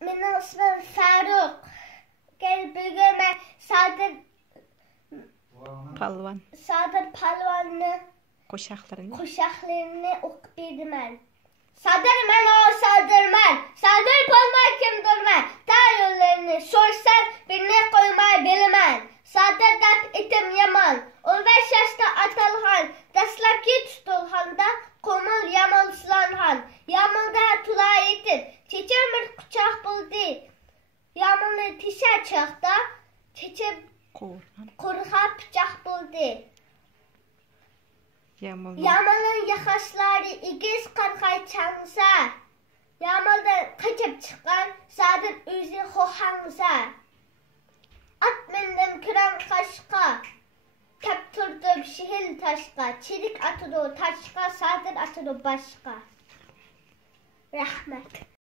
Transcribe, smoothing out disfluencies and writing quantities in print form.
Mening ismim Farruq. Bugun men Sadir Palvonni qo'shiqlarini o'qib berdiman. Sadirman. Sadir bo'lmay kimdirman. Tar yo'llarini so'rsan, beni qo'ymay bilaman. Sadir deb itim yomon. 15 yoshda atalgan. Dastlabki tutilganda qo'mil yomon silangan. Yomilda tula etib, chechim bir quchoq bo'ldi. Yomilni tisha chaqda, chechib qurg'ab pichoq bo'ldi. Yomilning yaxashlari egiz qarg'ay changsa, yomildan qochib chiqqan Sadir o'zi xo'hangsa. At mindim kiran qashqa, tap turdim shihil tashqa, chirik atidi tashqa, Sadir atidi boshqa. Rahmat.